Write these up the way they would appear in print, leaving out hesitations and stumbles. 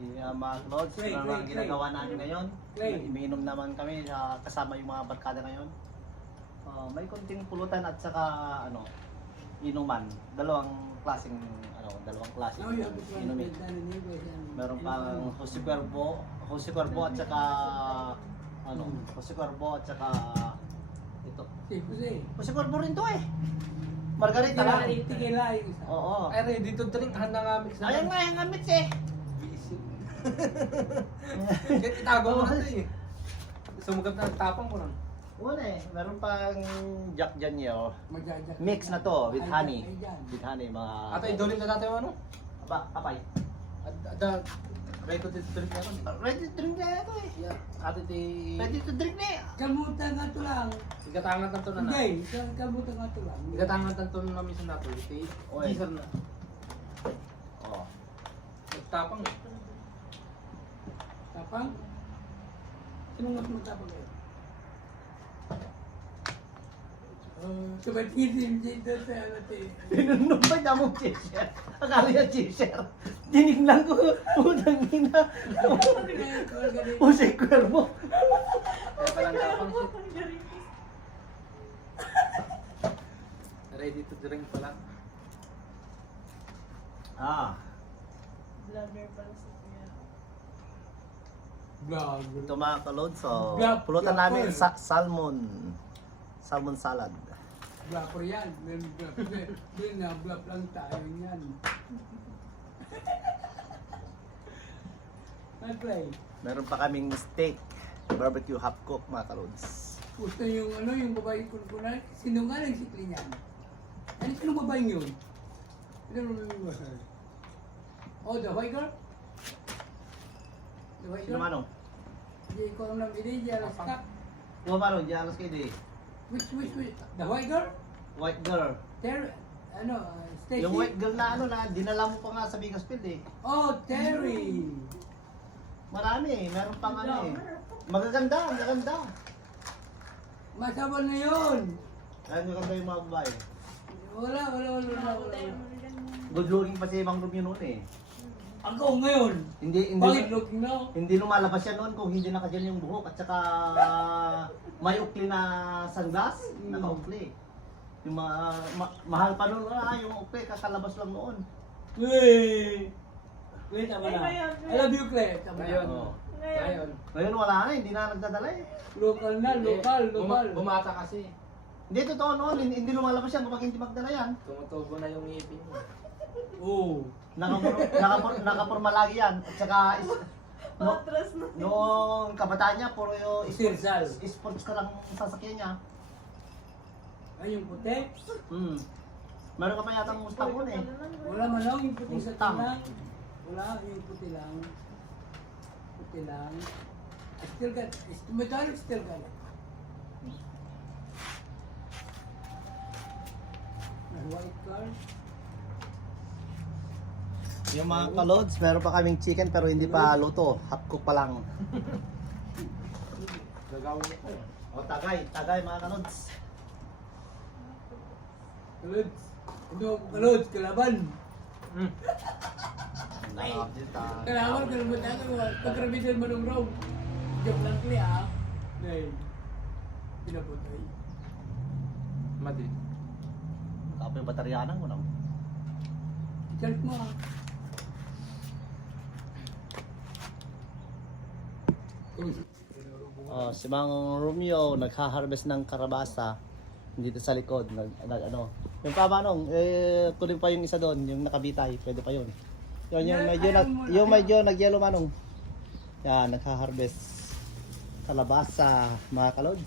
Yeah, mga Lods, ano ang ginagawa namin ngayon? Umiinom naman kami kasama yung mga barkada ngayon. May konting pulutan at saka ano, inuman. Dalawang klaseng inumin. Meron pang Jose Cuervo at saka Jose Cuervo at saka ito. Jose Cuervo rin to eh. Margarita lang. Oo. Ay, ready to drink. Handa nga mix na. Ayan nga yung amits eh. Kahit itago mo na ito eh. Sumugap na, tapang ko lang. Wala eh. Meron pang Jack Daniel. Mix na to with honey. With honey mga... Ate, idolim na natin yung ano? Kapay. Ready to drink na ito. Ready to drink na ito eh. Yeah. Ate, Ready to drink na eh. Kamutan nga to lang. igatangan na ito na na. Hindi, kamutan nga to lang. Igatangan na ito na minsan na ito. Teaser na. Oh. Nagtapang eh. Tapang? Sino nga matapang kayo? Tumatiin dito sa natin. Tinunong ba niya mong cheeser? Akala niya cheeser. Tinignan ko. Putang ina. Jose Cuervo. Kaya palang tapang shit. Ready to drink pala. Vlogger pala si Kuya. Vlog. Ito mga kalod. So, Black- pulutan black namin oil. salmon salad. Blapper yan. Doon na, blap lang tayo yan. Nag-play. Meron pa kaming steak. Barbecue half cook mga kalods. Gusto yung yung babae ko na, sino nga nagsikli niyan? Ano sinong babae yun? Ano yung babae? Oh, the white girl? The white Sino girl? manong? Hindi ko alam lang, hindi, di alas ka. Kuha manong, di alas kayo di. Which? The white girl? White girl. Terry, Stacy? Yung white girl na dinala mo pa nga sa Bakersfield eh. Oh, Terry! Marami eh, meron pang ano eh. Magaganda. Masabal na yun! Kaya maganda yung mga babae. Wala. Good looking pa si Mang Romeo noon eh. Ako ngayon! Hindi Bakit looking na? hindi lumalabas yan noon kung hindi nakadyan yung buhok at saka may ukli na sunglass, naka-ukli. Yung mahal pa noon yung ukli, kakalabas lang noon. Wait, tama na. Ngayon. I love you, Claire. Tama Ngayon. na. Oo. Ngayon. Ngayon wala na, hindi na nagdadala eh. Local na, local. Bumata kasi. Hindi totoo noon, hindi lumalabas yan kapag hindi magdala yan. Tumutubo na yung ngipin mo. Oo. Nakapurma lagi yan. At saka Matras na. noong kabataan niya, puro yung Sirsal. sports ka lang sasakyan niya. Ay, yung puti. Meron ka pa yata ng Mustang noon eh. Wala man lang, yung puti sa Mustang. tanang. Wala, yung puti lang. Puti lang. Still got, metallic still got. White car. Yung mga kalods, meron pa kaming chicken pero hindi pa luto. Half cook pa lang. Gagawin mo. O tagay mga kalods. Kalods. Kalods, kalaban. Kalaban, kalaban ako. Pagkarabitan mo ng road. Joke lang kli ah. Nay. Pinaputay. Madi. Tapos yung bataryanan mo no? Charge mo ah. Si Mang Romeo nagha-harvest ng karabasa dito sa likod. Yung pa manong, kunin pa yung isa doon, yung nakabitay, pwede pa yun. Yung medyo nag-yellow manong. Yan, nagha-harvest kalabasa, mga kalods.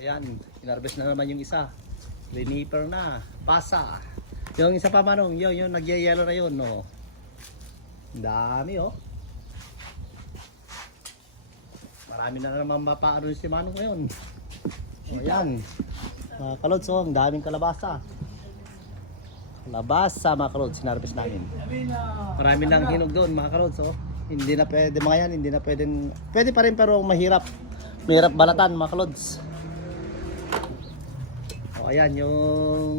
Ayan, in-harvest na naman yung isa. Riniper na, pasa. Yung isa pa manong, yung nag-yellow na yun, no. Ang dami oh. Marami na naman mapaano si Manong ngayon. O yan. Mga kalods, ang daming kalabasa. Kalabasa mga kalods, sinarvest namin. Marami nang hinog doon mga kalods. Hindi na pwede mga yan, hindi na pwedeng... Pwede pa rin pero mahirap. Mahirap balatan mga kalods. O ayan, yung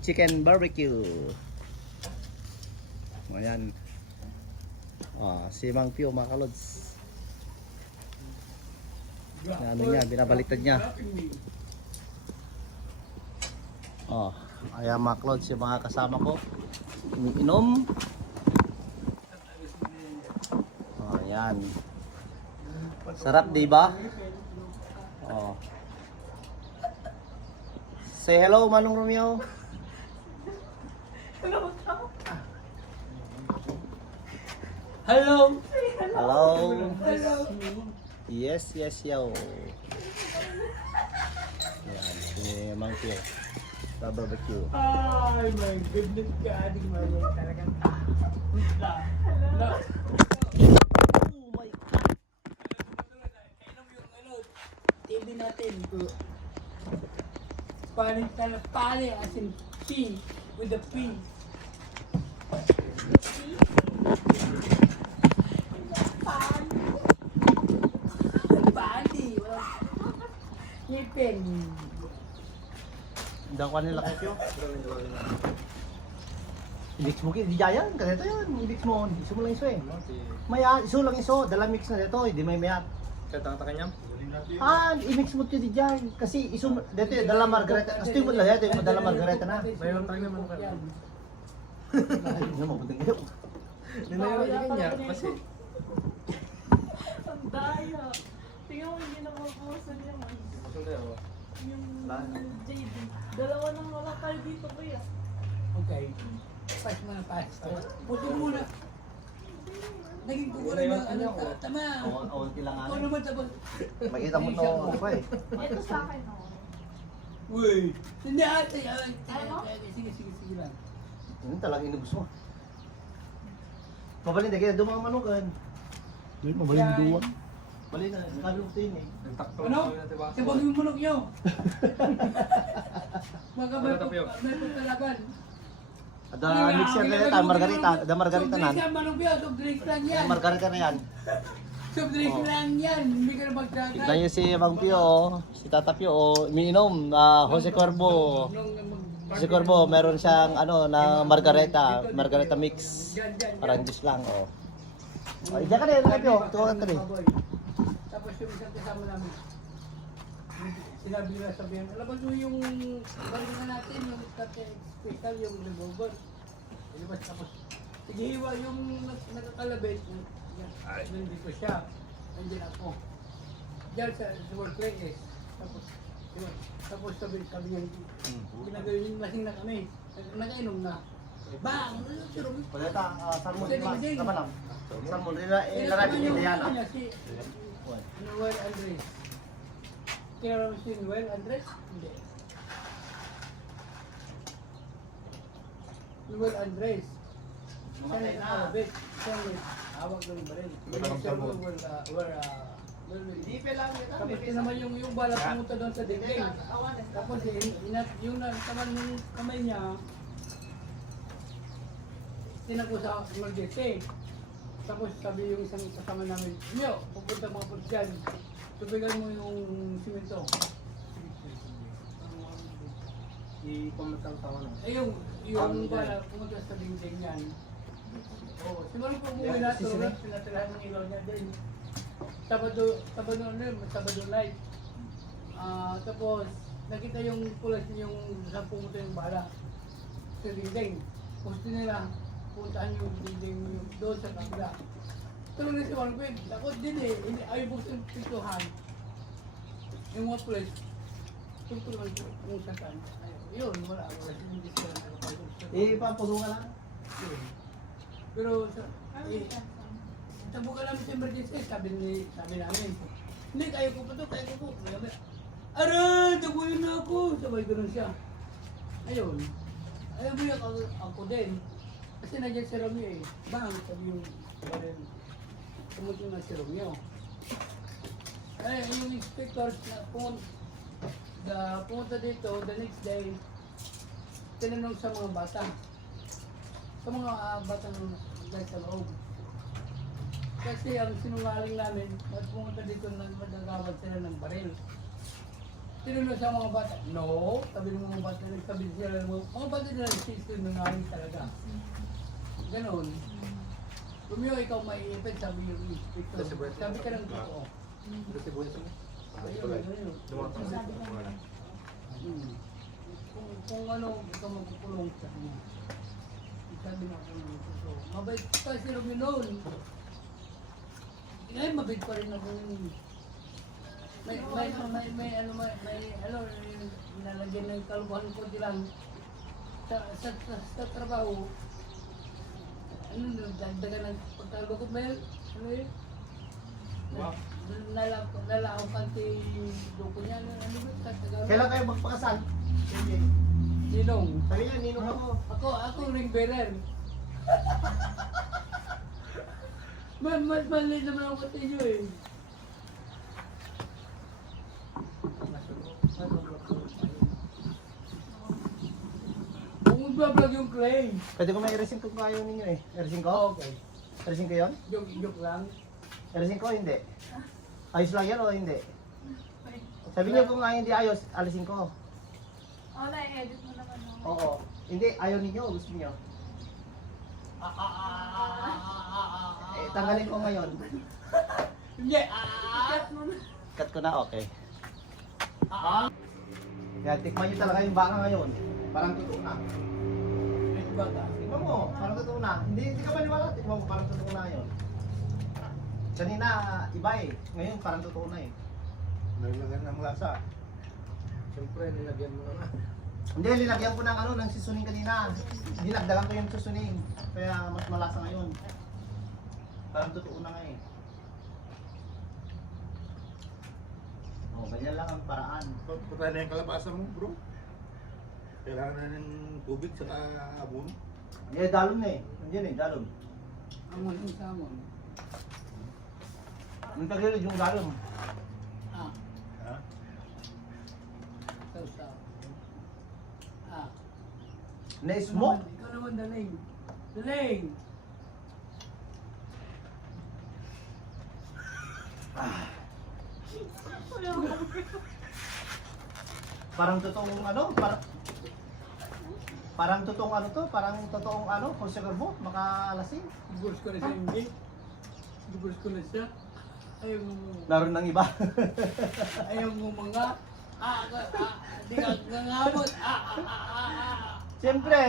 chicken barbecue. O ayan. Si Mang Pio mga kalods. Ano niya, binabaliktad niya. Ayan mga kalods, yung mga kasama ko. Umiinom. Ayan. Sarap, di ba? Say hello, Manong Romeo. Hello! Hello. Hello! Yes, yo. Yan, si Mang Pio. Barbecue. Ay, my goodness, kaading marunong talagang Hello! Oh my God. Kainom yung TV natin po. Panik na pali as in P with the P. Pali. Ngipin. Hindi ako nila kay Pio. Mix mo di yan, ganito yan. Mix mo lang iso eh. Maya, iso lang iso. Dala mix na dito, hindi may mayat. Kata-kata kanya? I-mix mo ito di dyan. Kasi iso, dito yung dala margareta. Kasi yung dala dito yung dala margareta na. Mayroon tayo naman ka. Hindi na mabuting kayo. Hindi na yung niya kasi. Ang daya. Tingnan mo hindi nakapusan niya man. Yung JD. Dalawa nang wala kayo dito kuya. Okay. Pass mo na pass. Puto mo muna. Naging kukulan ng ano, tama. Awan lang Ako naman tapos. Makita mo to, ano pa eh. Ito sa akin oh. Uy! Hindi ate. Ano? Sige lang. Yun talagang inubos mo. Mabalin na kaya dumamanukan. Yun, mabalin duwa. Balin na, nakalong ito yun eh. Ano? Sabag yung mulok nyo. Mga may pagtalagan. Ada mixer na ito, margarita. Ada margarita nan. Soft drinks yan, manong biyo. Soft drinks lang yan. Margarita na yan. Soft drinks lang yan. Hindi ka na magkakas. Tignan nyo si Mang Pio, si Tata Pio, umiinom. Jose Cuervo. Jose Cuervo, meron siyang ano, na margarita mix. Parang juice lang. Diyan ka rin, Tata Pio. Tuwa ka rin. Tapos yung isang kasama namin. Sinabi nila sabihin, alam mo yung balikan natin, yung special, yung revolver. Ilabas tapos, hiwa yung nakakalabit. Nandito siya. Nandiyan ako. Diyan sa workplace. Tapos, yun. Tapos sabi niya, ginagawin yung lasing na kami. Nagainom na. Bang! Pagkata, salmon di mas, apa lang? Salmon, ilarapin ni Diana. Si Noel Andres. Kaya si Noel Andres? Hindi. Noel Andres. Siya na nakalabit. Siya na hawak ng baril. Tapos yun naman yung bala pumunta doon sa dingding. Tapos yung naman yung kamay niya, tinako sa emergency. Tapos sabi yung isang kasama namin, Nyo, pupunta mga po dyan. Tubigan mo yung simento. I-komentang tawa na. Eh yung bala pumunta sa dingding niyan. Oo, siguro po umuwi na tulad, pinatirahan ng ilaw niya din. Sabado night. Tapos nakita yung pulas yung saan pumunta yung bala sa dingding. Gusto nila puntahan yung dingding yung doon sa kabila. Tulog na si Marvin, takot din eh, ayaw buksan pintuhan. Yung mga pulis, tulungan kung saan. Yun, wala hindi sila nakapagod. Papuno ka lang. Pero tabukan namin sa emergency, sabi namin. Hindi, kaya ko pa to. Aray, tabuhin na ako. Sabay ganun siya. Ayun. Ayaw mo yung ako din. Kasi nandiyan si Romeo eh. Bang, sabi yung tumutin na si Romeo. Ay, yung inspectors na pumunta dito, the next day, tinanong sa mga bata. Sa mga batang dahil sa loob. Kasi ang sinungaling namin, pumunta dito na magagawad sila ng baril. Tinanong sa mga bata, no, sabi ng mga bata, nagsabi sila ng mga bata na nagsisinungaling talaga. Ganon. Romeo, ikaw maiipit, sabi yung inspector. Kasi ba- Sabi ka ng totoo. Kasi buhay sa mo. Ayun, ayun. Dumatang sa mga. Hmm. Kung ano, ikaw magkukulong sa kanya. Sabi na ako ng totoo. Mabait pa si Romeo noon. Ngayon, mabait pa rin ako yun. May nalagyan ng kalubuhan ko lang sa trabaho. Ano, dagdagan ng pagkalubo ko, Mel? Ano yun? Nalaukan si Doko niya. Ano ba? Tagalog? Kailan kayo magpakasal? Hindi. Ninong. Sabi niya, ninong ako. Ako ring bearer. Mas maliit naman ako sa inyo eh. Kung magbablog yung clay. Pwede ko may i-resin kung ayaw ninyo eh. I-resin ko? Okay. I-resin ko yun? Joke lang. I-resin ko hindi? Ayos lang yan o hindi? Sabi niyo kung hindi ayos, alisin ko. Oh, na-edit mo naman ako. Oo. Hindi, ayaw ninyo, gusto niyo. Eh, tanggalin ko ngayon. Hindi. Cut mo na. Cut ko na, okay. Kaya tikman nyo talaga yung baka ngayon. Parang totoo na. Tikman mo, parang totoo na. Hindi ka maniwala, tikman mo, parang totoo na yun. Kanina, iba eh. Ngayon, parang totoo na eh. Nalagyan ng lasa. Siyempre, nilagyan mo na nga. Hindi, linagyan ko ng ng seasoning kanina. Dinagdagan ko yung seasoning. Kaya mas malasa ngayon. Parang totoo na nga eh. Oh, ganyan lang ang paraan. Patay na yung kalabasa mo, bro. Kailangan na ng tubig sa abon. Eh, dalon na eh. Nandiyan eh, dalon. Amon yung samon. Ang tagilid yung dalon. Ah. Ha? Sausaw. Ah. Na-smoke? Ikaw naman, Daling. Daling! Parang totoong parang totoong to, parang totoong kung sigurbo, makalasing. Gugurs ko na siya hindi. Gugurs ko na siya. Ayaw mo. Laro ng iba. Ayaw mo mga. Di ka nangabot. Siyempre,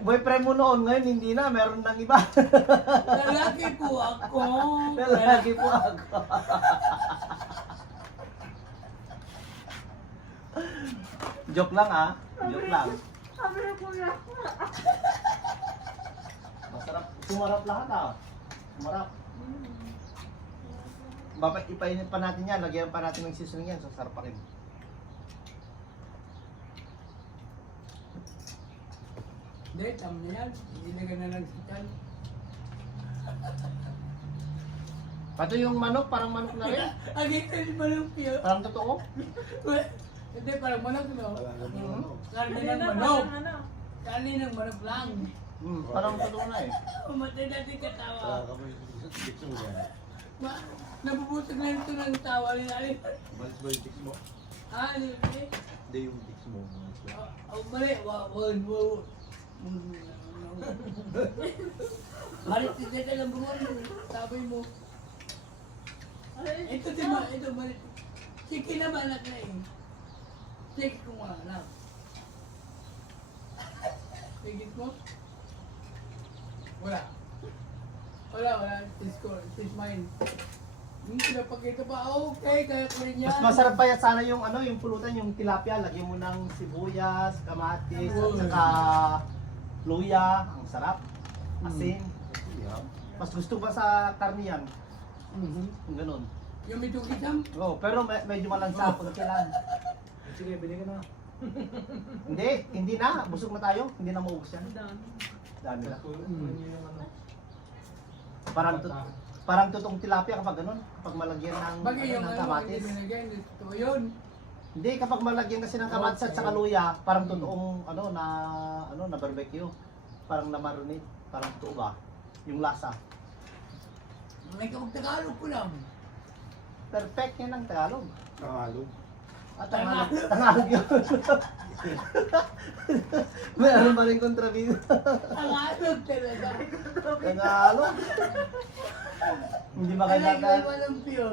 boyfriend mo noon, ngayon hindi na, meron ng iba. Lalaki po ako. Lalaki po ako. Joke lang ah, joke lang. Sabi na po na. Masarap, sumarap lahat ah. Sumarap. Ipainin pa natin yan, lagyan pa natin ng seasoning yan, sasarap pa rin. Hindi, tama na yan. Hindi na gana lang si Chan. Pati yung manok, parang manok na rin. Ang ito yung manok yun. Parang totoo. Hindi, parang manok no? Karne Hindi ng na manok. parang ano. Karne ng manok lang. Parang totoo na eh. Umatay natin katawa. Nabubusog na ito ng tawa ni Alin. Balis ba yung tiks mo? Hindi. Hindi yung tiks mo. Mali. Wow. Halit hindi ka ng buwan. Sabi mo. Ito di ba? Ito mali. Sige naman anak na eh. Sige kung wala lang. Sige mo? Wala. Tis mine. Pinapakita pa, okay, kaya ko rin yan. Mas masarap pa yan sana yung yung pulutan, yung tilapia, lagyan mo ng sibuyas, kamatis, at saka luya, ang sarap. Asin. Mas gusto pa sa karne yan. Yung ganun. Yung may tukisam? Oh, pero medyo malansa, kunti lang. Sige, bili ka na. Hindi na. Busog na tayo. Hindi na maubos yan. Dami na. Parang totoong tilapia kapag ganun. Kapag malagyan ng, Bagay yung ng ano, kamatis. hindi binigyan, ito yun. Hindi, kapag malagyan kasi ng kamatis at saka luya, parang totoong na barbecue. Parang na marinate. Parang totoo ba? Yung lasa. May Tagalog ko lang. Perfect yan ang Tagalog. Tagalog. Tagalog yun. Meron pa rin kontrabida. Tagalog talaga. Tagalog. Hindi Ay, makalaga. walang piyo.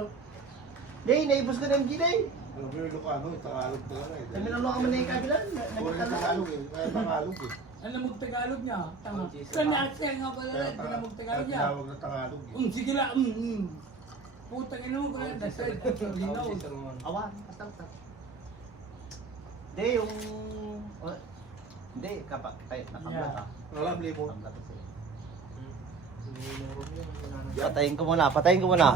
Day, naibos ko ng Day. Alam mo yung Ilocano, Tagalog talaga eh. Kami lang kami na yung kabilan. Puro na Tagalog eh. Kaya Tagalog eh. Ano mag-Tagalog niya? Tama. Kanasya nga pala rin. Hindi na mag-Tagalog niya. Tinawag na Tagalog eh. Sige lang. Putang ina mo ko na. That's it. Linaw. Awan, asal-asal. Hindi, yung... Hindi, kapag kahit nakablat Yeah. ah. Alam, limon. Nakablat kasi. Patayin ko muna, patayin ko muna.